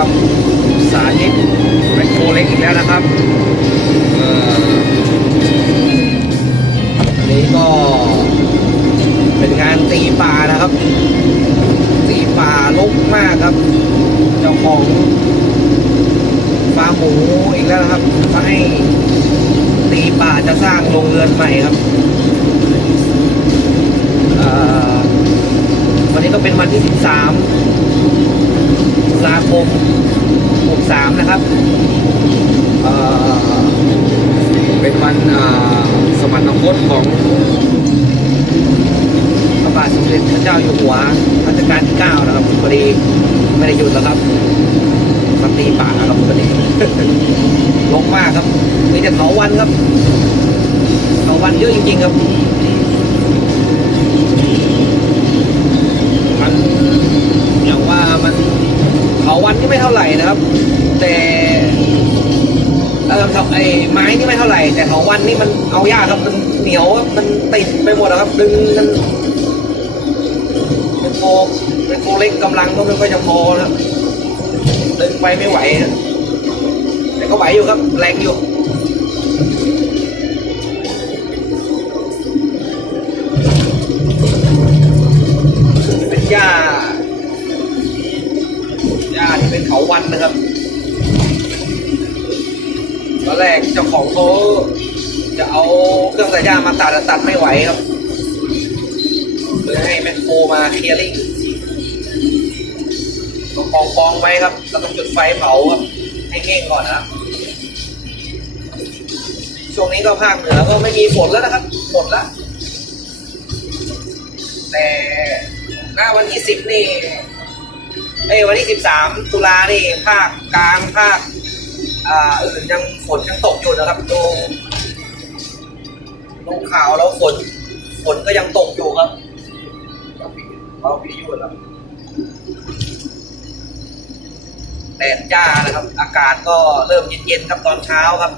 กับสาธิตแมคโครเล็กอีกแล้วนะครับอันนี้ก็เป็นงานตีป่านะครับ ตีป่าลุกมากครับ เจ้าของฟาร์มหมูอีกแล้วนะครับให้ตีป่าจะสร้างโรงเรือนใหม่ครับ เด็จพระเจ้าอยู่หัวรัชกาลที่9นะครับพอดีไม่ได้หยุดแล้วครับมาตีป่าครับพอดีลกมากครับมีแต่เถาวันครับเถาวันเยอะจริง ๆ ครับมันอย่างว่ามันเถาวันนี่ไม่เท่าไหร่นะครับ แต่เออไอ้ไม้นี่ไม่เท่าไหร่ แต่เถาวันนี่มันเอายากครับมันเหนียวมันติดไปหมดอะครับ ดึงกัน โคเป็นโคเล็กกำลังก็ไม่ค่อยจะพอนะครับดึงไปไม่ไหวนะแต่ก็ไหวอยู่ครับแรงอยู่เป็นหญ้าหญ้าที่เป็นเขาวันนะครับตอนแรกเจ้าของเขาจะเอาเครื่องตัดหญ้ามาตัดแต่ตัดไม่ไหวครับ เลยให้แมคโครมาเคลียร์ลิงก็กองกองไว้ครับแล้วก็จุดไฟเผาครับให้แห้งก่อนนะช่วงนี้ก็ภาคเหนือก็ไม่มีฝนแล้วนะครับหมดแล้วแต่หน้าวันที่สิบนี่เอ้ยวันที่สิบสามตุลานี่ภาคกลางภาคอ่าอื่นยังฝนยังตกอยู่นะครับดูดูข่าวแล้วฝนฝนก็ยังตกอยู่ครับ เราพิยุแล้วแดดจ้านะครับ อากาศก็เริ่มเย็นๆครับตอนเช้าครับ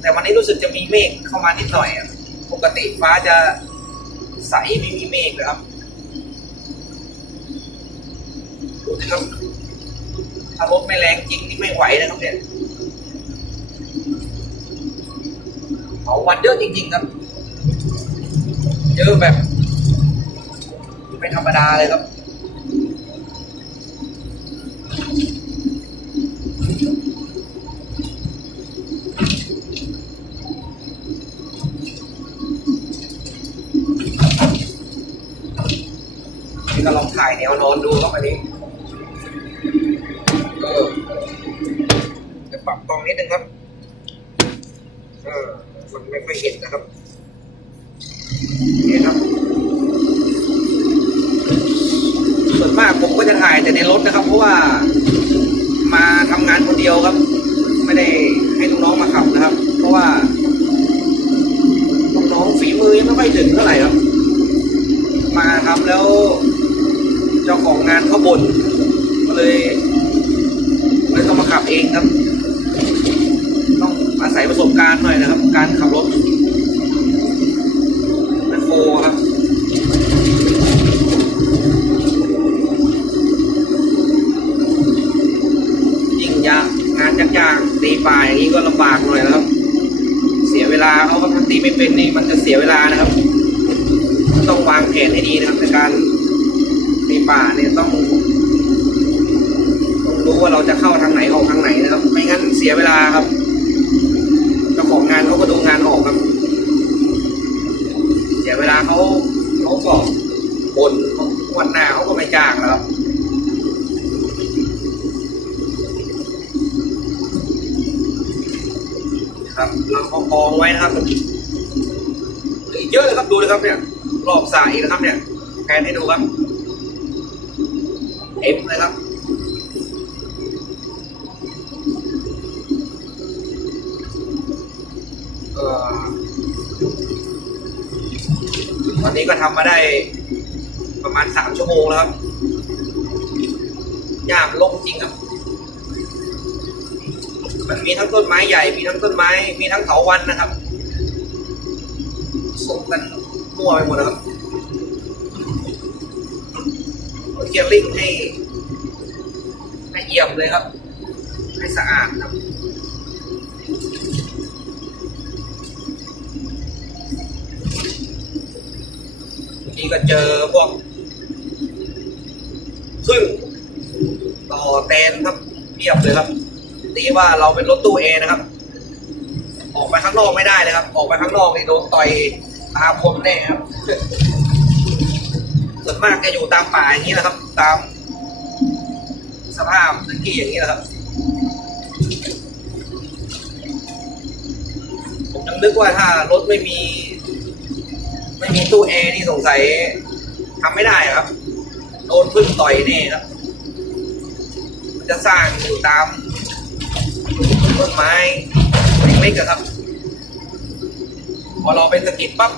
แต่วันนี้รู้สึกจะมีเมฆเข้ามานิดหน่อยปกติฟ้าจะใสไม่มีเมฆเลยครับดูสิครับถ้ารถไม่แรงจริงนี่ไม่ไหวนะครับเนี่ยเผาวันเยอะจริง ๆ ครับเยอะแบบ ธรรมดาเลยครับนี่ก็ลองถ่ายแนวนอนดูครับอันนี้เออจะปรับกล้องนิดนึงครับเออมันไม่ค่อยเห็นนะครับนี่ครับ ส่วนมาก ผมก็จะถ่ายแต่ในรถนะครับ เพราะว่ามาทำงานคนเดียวครับ ไม่ได้ให้ลูกน้องมาขับนะครับ เพราะว่าลูกน้องฝีมือยังไม่ค่อยถึงเท่าไหร่ครับ มาทำแล้ว เจ้าของงานเขาบ่นก็เลยเลยต้องมาขับเองครับ ต้องอาศัยประสบการณ์หน่อยนะครับ การขับรถแมคโครครับ ยิ่งยากงานยากๆตี ป่าอย่างนี้ก็ลำบากหน่อยนะครับ เสียเวลาเขาก็ถ้าตีไม่เป็นนี่มันจะเสียเวลานะครับ ต้องวางแผนให้ดีนะครับในการในป่าเนี่ยต้องต้องรู้ว่าเราจะเข้าทางไหนออกทางไหนนะครับ ไม่งั้นเสียเวลาครับเจ้าของงานเขาก็ดูงานออกครับ เสียเวลาเขาเขาก็บ่นวันหน้าเขาก็ไม่จ้างแล้วครับ ครับ เรากองไว้นะครับอีกเยอะเลยครับดูเลยครับเนี่ยรอบสายอีกนะครับเนี่ยแกนให้ดูครับเอ็มเลยครับวันนี้ก็ทำมาได้ประมาณสามชั่วโมงแล้วครับยามนลงจริงครับ มีทั้งต้นไม้ใหญ่ มีทั้งต้นไม้ มีทั้งเถาวันนะครับส่งกันมั่วไปหมดนะครับเคลียร์ลิงก์ให้เอี่ยมเลยครับ ให้สะอาดครับนี่ก็เจอพวกพึ่งต่อแตนครับเพียบเลยครับ ตีว่าเราเป็นรถตู้เอนะครับ ออกไปข้างนอกไม่ได้เลยครับ ออกไปข้างนอกนี่โดนต่อยตาคมแน่ครับส่วนมากจะอยู่ตามป่าอย่างนี้แหละครับ ตามสภาพพื้นที่อย่างนี้แหละครับ ผมยังนึกว่าถ้ารถไม่มี ไม่มีตู้แอร์นี่สงสัยทำไม่ได้ครับ โดนพึ่งต่อยแน่ครับ จะสร้างอยู่ตาม ไม้เล็กๆครับ พอเราไปสะกิดปั๊บ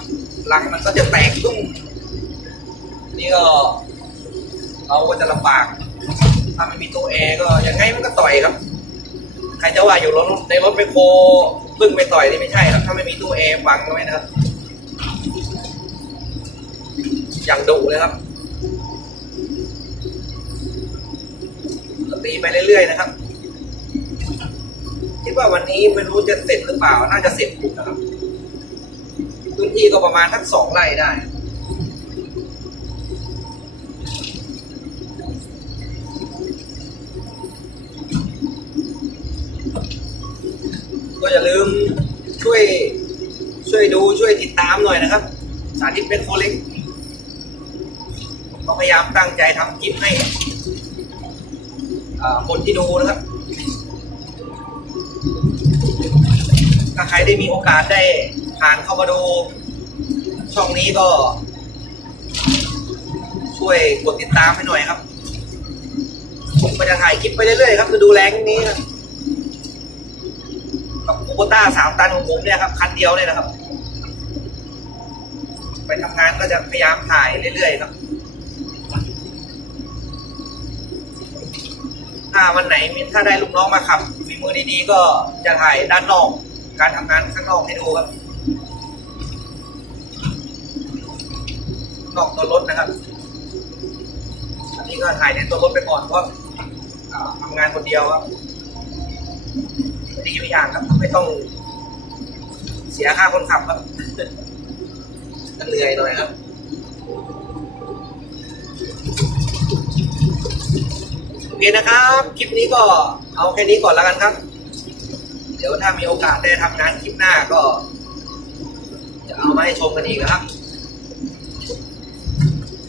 หลังมันก็จะแตกตุ้มนี่ก็เราก็จะลำบาก ถ้าไม่มีตู้แอร์ก็ยังไงมันก็ต่อยครับ ใครจะว่าอยู่รถในรถไปโคพึ่งไปต่อยนี่ไม่ใช่ครับ ถ้าไม่มีตู้แอร์ฟังไว้นะครับ อย่างดุเลยครับตีไปเรื่อยๆนะครับ คิดว่าวันนี้ไม่รู้จะเสร็จหรือเปล่า น่าจะเสร็จถูกนะครับ พื้นที่ก็ประมาณทักสองไร่ได้ก็อย่าลืมช่วยช่วยดูช่วยติดตามหน่อยนะครับ สาธิตเป็นโคเล็กก็พยายามตั้งใจทำคลิปให้อ่าคนที่ดูนะครับ ถ้า ใครได้มีโอกาสได้ผ่านเข้ามาดูช่องนี้ก็ ช่วยกดติดตามให้หน่อยครับ ผมก็จะถ่ายคลิปไปเรื่อยๆครับจะดูแรงนี้ครับกับคูโบต้าสามตันของผมเนี่ยครับ คันเดียวเลยนะครับ ไปทำงานก็จะพยายามถ่ายเรื่อยๆครับ ถ้าวันไหนมีถ้าได้ลูกน้องมาขับฝีมือดีๆก็จะถ่ายด้านนอก การทำงานข้างนอกให้ดูครับ นอกตัวรถนะครับ อันนี้ก็ถ่ายในตัวรถไปก่อนเพราะอ่าทำงานคนเดียวครับดีไปอย่างครับ ไม่ต้องเสียค่าคนขับครับเหนื่อยหน่อยครับโอเคนะครับ คลิปนี้ก็เอาแค่นี้ก่อนแล้วกันครับ เดี๋ยวถ้ามีโอกาสได้ทำงานคลิปหน้าก็ จะเอามาให้ชมกันอีกนะครับ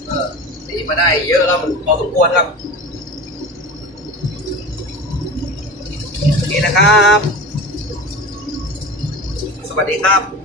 เออตีมาได้เยอะแล้วมันพอสมควรครับโอเคนะครับ สวัสดีครับ